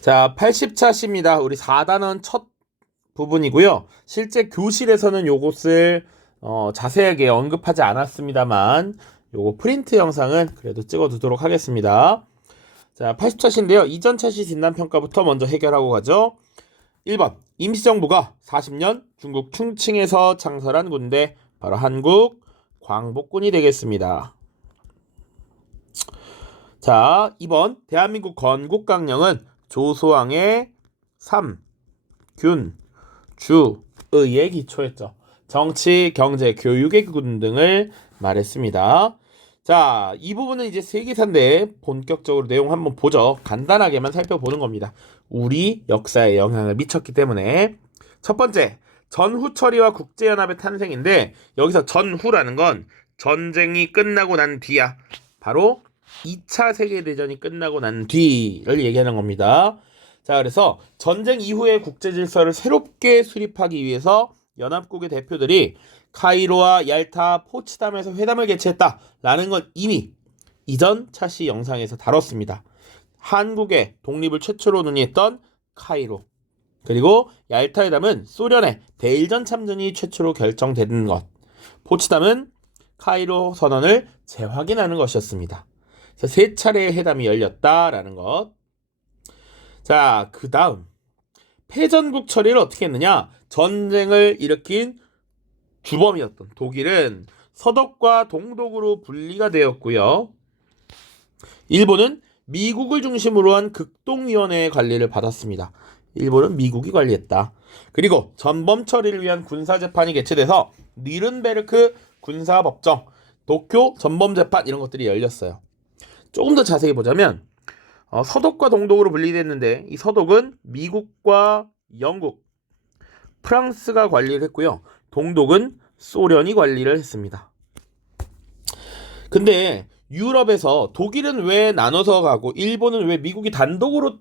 자, 80차시입니다. 우리 4단원 첫 부분이고요. 실제 교실에서는 요것을 자세하게 언급하지 않았습니다만 요거 프린트 영상은 그래도 찍어두도록 하겠습니다. 자, 80차시인데요. 이전 차시 진단평가부터 먼저 해결하고 가죠. 1번, 임시정부가 40년 중국 충칭에서 창설한 군대, 바로 한국 광복군이 되겠습니다. 자, 2번, 대한민국 건국강령은 조소왕의 3, 균, 주, 의에 기초했죠. 정치, 경제, 교육의 군 등을 말했습니다. 자, 이 부분은 이제 세계사인데 본격적으로 내용 한번 보죠. 간단하게만 살펴보는 겁니다. 우리 역사에 영향을 미쳤기 때문에. 첫 번째, 전후처리와 국제연합의 탄생인데, 여기서 전후라는 건 전쟁이 끝나고 난 뒤야. 바로 2차 세계대전이 끝나고 난 뒤를 얘기하는 겁니다. 자, 그래서 전쟁 이후의 국제 질서를 새롭게 수립하기 위해서 연합국의 대표들이 카이로와 얄타, 포츠담에서 회담을 개최했다라는 건 이미 이전 차시 영상에서 다뤘습니다. 한국의 독립을 최초로 논의했던 카이로, 그리고 얄타 회담은 소련의 대일전 참전이 최초로 결정된 것, 포츠담은 카이로 선언을 재확인하는 것이었습니다. 그래서 세 차례의 회담이 열렸다라는 것. 자, 그 다음 패전국 처리를 어떻게 했느냐. 전쟁을 일으킨 주범이었던 독일은 서독과 동독으로 분리가 되었고요. 일본은 미국을 중심으로 한 극동위원회의 관리를 받았습니다. 일본은 미국이 관리했다. 그리고 전범 처리를 위한 군사재판이 개최돼서 뉘른베르크 군사법정, 도쿄 전범재판 이런 것들이 열렸어요. 조금 더 자세히 보자면 서독과 동독으로 분리됐는데 이 서독은 미국과 영국, 프랑스가 관리를 했고요. 동독은 소련이 관리를 했습니다. 근데 유럽에서 독일은 왜 나눠서 가고 일본은 왜 미국이 단독으로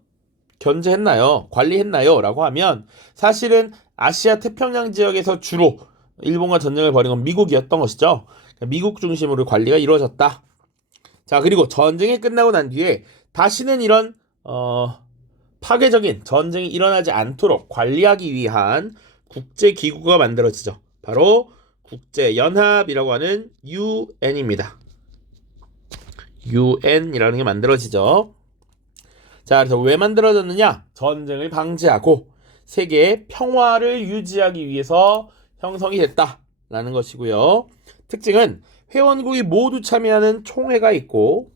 견제했나요? 관리했나요? 라고 하면 사실은 아시아 태평양 지역에서 주로 일본과 전쟁을 벌인 건 미국이었던 것이죠. 미국 중심으로 관리가 이루어졌다. 자, 그리고 전쟁이 끝나고 난 뒤에 다시는 이런 파괴적인 전쟁이 일어나지 않도록 관리하기 위한 국제기구가 만들어지죠. 바로 국제연합이라고 하는 UN입니다. UN이라는 게 만들어지죠. 자, 그래서 왜 만들어졌느냐? 전쟁을 방지하고 세계의 평화를 유지하기 위해서 형성이 됐다라는 것이고요. 특징은 회원국이 모두 참여하는 총회가 있고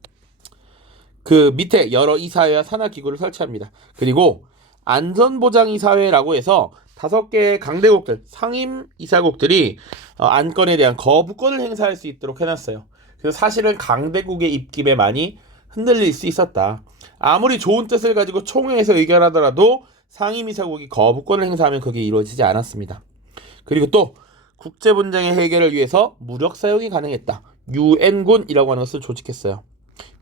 그 밑에 여러 이사회와 산하기구를 설치합니다. 그리고 안전보장이사회라고 해서 5개의 강대국들, 상임이사국들이 안건에 대한 거부권을 행사할 수 있도록 해놨어요. 그래서 사실은 강대국의 입김에 많이 흔들릴 수 있었다. 아무리 좋은 뜻을 가지고 총회에서 의결하더라도 상임이사국이 거부권을 행사하면 그게 이루어지지 않았습니다. 그리고 또 국제분쟁의 해결을 위해서 무력 사용이 가능했다. 유엔군이라고 하는 것을 조직했어요.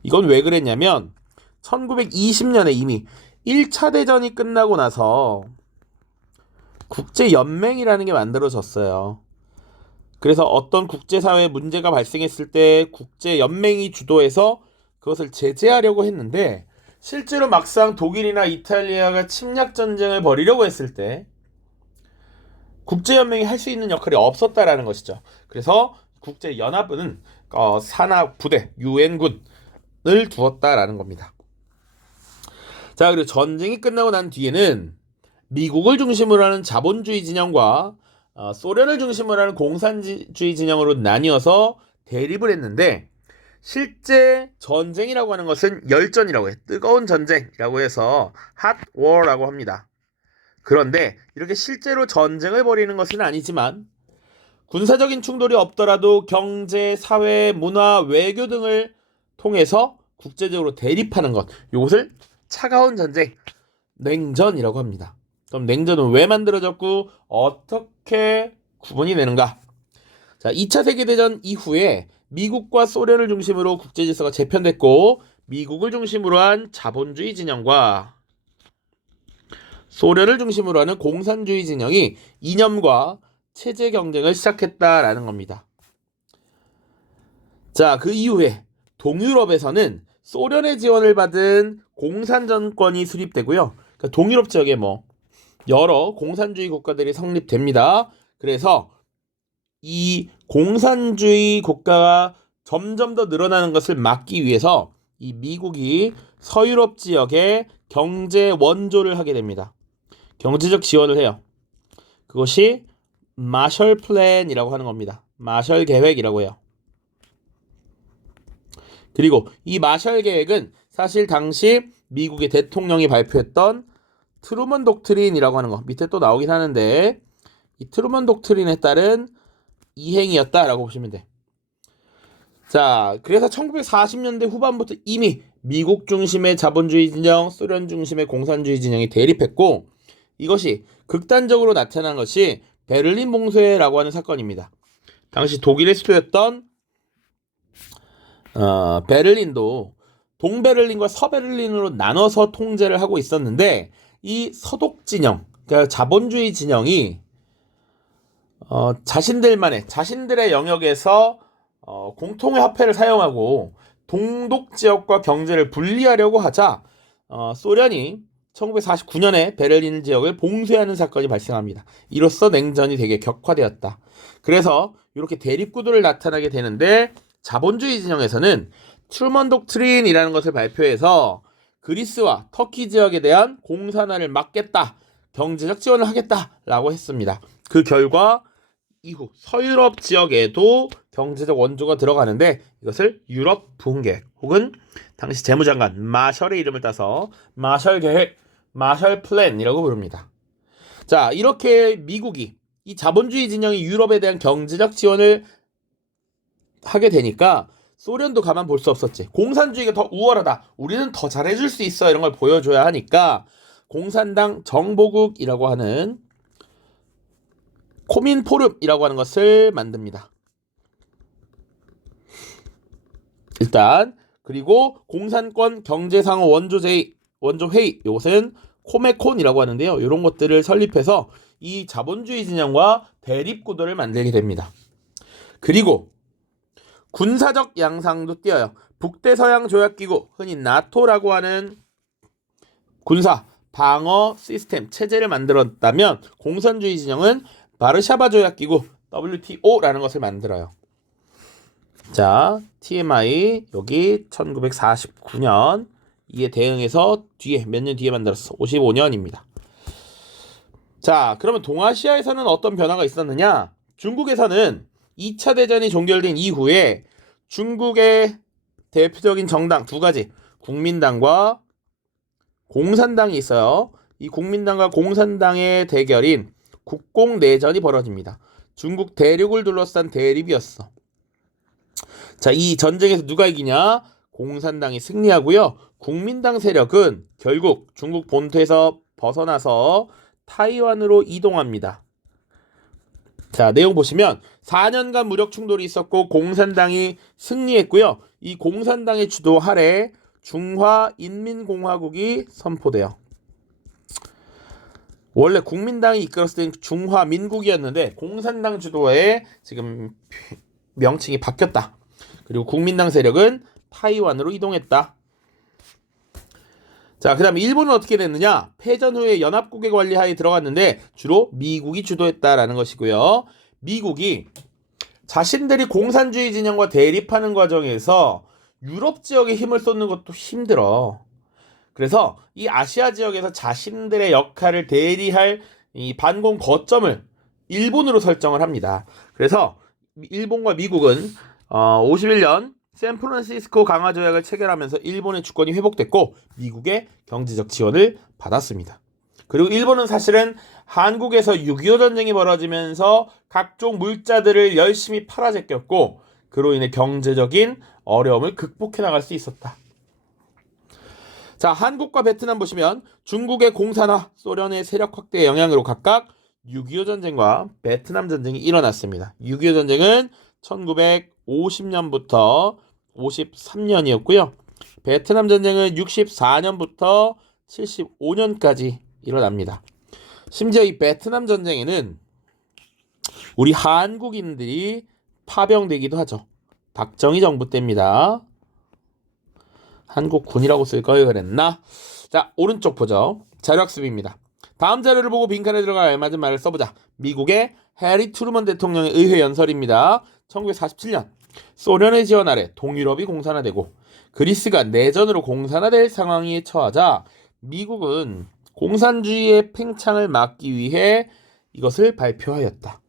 이건 왜 그랬냐면 1920년에 이미 1차 대전이 끝나고 나서 국제연맹이라는 게 만들어졌어요. 그래서 어떤 국제사회에 문제가 발생했을 때 국제연맹이 주도해서 그것을 제재하려고 했는데 실제로 막상 독일이나 이탈리아가 침략전쟁을 벌이려고 했을 때 국제연맹이 할 수 있는 역할이 없었다라는 것이죠. 그래서 국제연합은 산하부대, 유엔군을 두었다라는 겁니다. 자, 그리고 전쟁이 끝나고 난 뒤에는 미국을 중심으로 하는 자본주의 진영과 소련을 중심으로 하는 공산주의 진영으로 나뉘어서 대립을 했는데 실제 전쟁이라고 하는 것은 열전이라고 해요. 뜨거운 전쟁이라고 해서 hot war라고 합니다. 그런데 이렇게 실제로 전쟁을 벌이는 것은 아니지만 군사적인 충돌이 없더라도 경제, 사회, 문화, 외교 등을 통해서 국제적으로 대립하는 것, 이것을 차가운 전쟁, 냉전이라고 합니다. 그럼 냉전은 왜 만들어졌고 어떻게 구분이 되는가? 자, 2차 세계대전 이후에 미국과 소련을 중심으로 국제질서가 재편됐고 미국을 중심으로 한 자본주의 진영과 소련을 중심으로 하는 공산주의 진영이 이념과 체제 경쟁을 시작했다라는 겁니다. 자, 그 이후에 동유럽에서는 소련의 지원을 받은 공산 정권이 수립되고요. 그러니까 동유럽 지역에 뭐 여러 공산주의 국가들이 성립됩니다. 그래서 이 공산주의 국가가 점점 더 늘어나는 것을 막기 위해서 이 미국이 서유럽 지역에 경제 원조를 하게 됩니다. 경제적 지원을 해요. 그것이 마셜 플랜이라고 하는 겁니다. 마셜 계획이라고 해요. 그리고 이 마셜 계획은 사실 당시 미국의 대통령이 발표했던 트루먼 독트린이라고 하는 거 밑에 또 나오긴 하는데 이 트루먼 독트린에 따른 이행이었다라고 보시면 돼. 자, 그래서 1940년대 후반부터 이미 미국 중심의 자본주의 진영, 소련 중심의 공산주의 진영이 대립했고 이것이 극단적으로 나타난 것이 베를린 봉쇄라고 하는 사건입니다. 당시 독일의 수도였던 베를린도 동베를린과 서베를린으로 나눠서 통제를 하고 있었는데 이 서독 진영, 그러니까 자본주의 진영이 자신들의 영역에서 공통의 화폐를 사용하고 동독 지역과 경제를 분리하려고 하자 소련이 1949년에 베를린 지역을 봉쇄하는 사건이 발생합니다. 이로써 냉전이 되게 격화되었다. 그래서 이렇게 대립구도를 나타나게 되는데 자본주의 진영에서는 트루먼 독트린이라는 것을 발표해서 그리스와 터키 지역에 대한 공산화를 막겠다, 경제적 지원을 하겠다라고 했습니다. 그 결과 이후 서유럽 지역에도 경제적 원조가 들어가는데 이것을 유럽 부흥계획 혹은 당시 재무장관 마셜의 이름을 따서 마셜 계획, 마셜 플랜이라고 부릅니다. 자, 이렇게 미국이 이 자본주의 진영이 유럽에 대한 경제적 지원을 하게 되니까 소련도 가만 볼 수 없었지. 공산주의가 더 우월하다, 우리는 더 잘해줄 수 있어, 이런 걸 보여줘야 하니까 공산당 정보국이라고 하는 코민포름이라고 하는 것을 만듭니다. 일단 그리고 공산권 경제상호 원조회의, 이것은 코메콘이라고 하는데요. 이런 것들을 설립해서 이 자본주의 진영과 대립구도를 만들게 됩니다. 그리고 군사적 양상도 띄어요. 북대서양 조약기구, 흔히 나토라고 하는 군사 방어 시스템 체제를 만들었다면 공산주의 진영은 바르샤바 조약기구 WTO라는 것을 만들어요. 자, TMI 여기 1949년, 이에 대응해서 뒤에 몇 년 뒤에 만들었어. 55년입니다. 자, 그러면 동아시아에서는 어떤 변화가 있었느냐? 중국에서는 2차 대전이 종결된 이후에 중국의 대표적인 정당 두 가지, 국민당과 공산당이 있어요. 이 국민당과 공산당의 대결인 국공내전이 벌어집니다. 중국 대륙을 둘러싼 대립이었어. 자, 이 전쟁에서 누가 이기냐? 공산당이 승리하고요. 국민당 세력은 결국 중국 본토에서 벗어나서 타이완으로 이동합니다. 자, 내용 보시면 4년간 무력 충돌이 있었고 공산당이 승리했고요. 이 공산당의 주도 아래 중화인민공화국이 선포돼요. 원래 국민당이 이끌었을 때 중화민국이었는데 공산당 주도에 지금 명칭이 바뀌었다. 그리고 국민당 세력은 타이완으로 이동했다. 자, 그 다음에 일본은 어떻게 됐느냐? 패전 후에 연합국의 관리하에 들어갔는데 주로 미국이 주도했다라는 것이고요. 미국이 자신들이 공산주의 진영과 대립하는 과정에서 유럽 지역에 힘을 쏟는 것도 힘들어. 그래서 이 아시아 지역에서 자신들의 역할을 대리할 이 반공 거점을 일본으로 설정을 합니다. 그래서 일본과 미국은 51년 샌프란시스코 강화 조약을 체결하면서 일본의 주권이 회복됐고 미국의 경제적 지원을 받았습니다. 그리고 일본은 사실은 한국에서 6.25 전쟁이 벌어지면서 각종 물자들을 열심히 팔아 제꼈고 그로 인해 경제적인 어려움을 극복해 나갈 수 있었다. 자, 한국과 베트남 보시면 중국의 공산화, 소련의 세력 확대의 영향으로 각각 6.25 전쟁과 베트남 전쟁이 일어났습니다. 6.25 전쟁은 1950년부터 53년이었고요. 베트남 전쟁은 64년부터 75년까지 일어납니다. 심지어 이 베트남 전쟁에는 우리 한국인들이 파병되기도 하죠. 박정희 정부 때입니다. 한국군이라고 쓸 걸 그랬나? 자, 오른쪽 보죠. 자료학습입니다. 다음 자료를 보고 빈칸에 들어갈 알맞은 말을 써보자. 미국의 해리 트루먼 대통령의 의회 연설입니다. 1947년 소련의 지원 아래 동유럽이 공산화되고 그리스가 내전으로 공산화될 상황에 처하자 미국은 공산주의의 팽창을 막기 위해 이것을 발표하였다.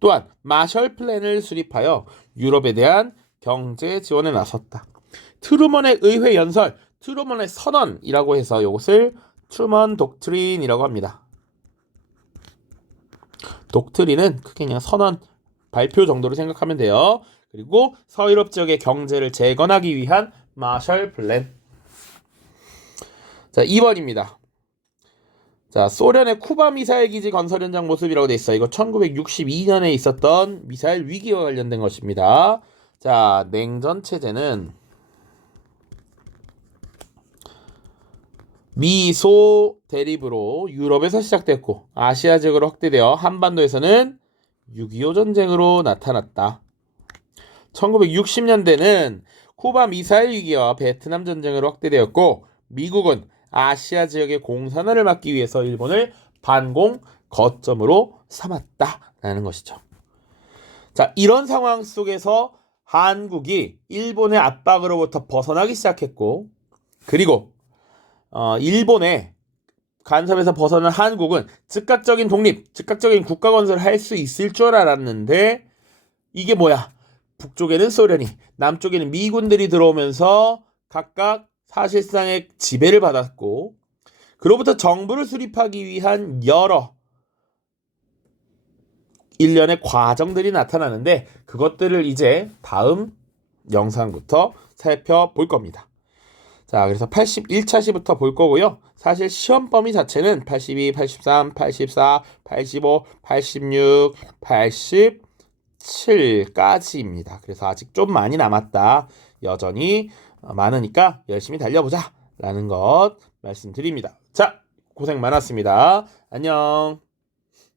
또한 마셜 플랜을 수립하여 유럽에 대한 경제 지원에 나섰다. 트루먼의 의회 연설, 트루먼의 선언이라고 해서 이것을 트루먼 독트린이라고 합니다. 독트린은 크게 그냥 선언, 발표 정도로 생각하면 돼요. 그리고 서유럽 지역의 경제를 재건하기 위한 마셜 플랜. 자, 2번입니다. 자, 소련의 쿠바 미사일 기지 건설 현장 모습이라고 돼 있어. 이거 1962년에 있었던 미사일 위기와 관련된 것입니다. 자, 냉전 체제는 미소 대립으로 유럽에서 시작됐고 아시아 지역으로 확대되어 한반도에서는 6.25 전쟁으로 나타났다. 1960년대는 쿠바 미사일 위기와 베트남 전쟁으로 확대되었고 미국은 아시아 지역의 공산화를 막기 위해서 일본을 반공 거점으로 삼았다라는 것이죠. 자, 이런 상황 속에서 한국이 일본의 압박으로부터 벗어나기 시작했고 그리고 일본의 간섭에서 벗어난 한국은 즉각적인 독립, 즉각적인 국가 건설을 할 수 있을 줄 알았는데 이게 뭐야? 북쪽에는 소련이, 남쪽에는 미군들이 들어오면서 각각 사실상의 지배를 받았고 그로부터 정부를 수립하기 위한 여러 일련의 과정들이 나타나는데 그것들을 이제 다음 영상부터 살펴볼 겁니다. 자, 그래서 81차 시부터 볼 거고요. 사실 시험 범위 자체는 82, 83, 84, 85, 86, 87까지입니다. 그래서 아직 좀 많이 남았다. 여전히 많으니까 열심히 달려보자 라는 것 말씀드립니다. 자, 고생 많았습니다. 안녕.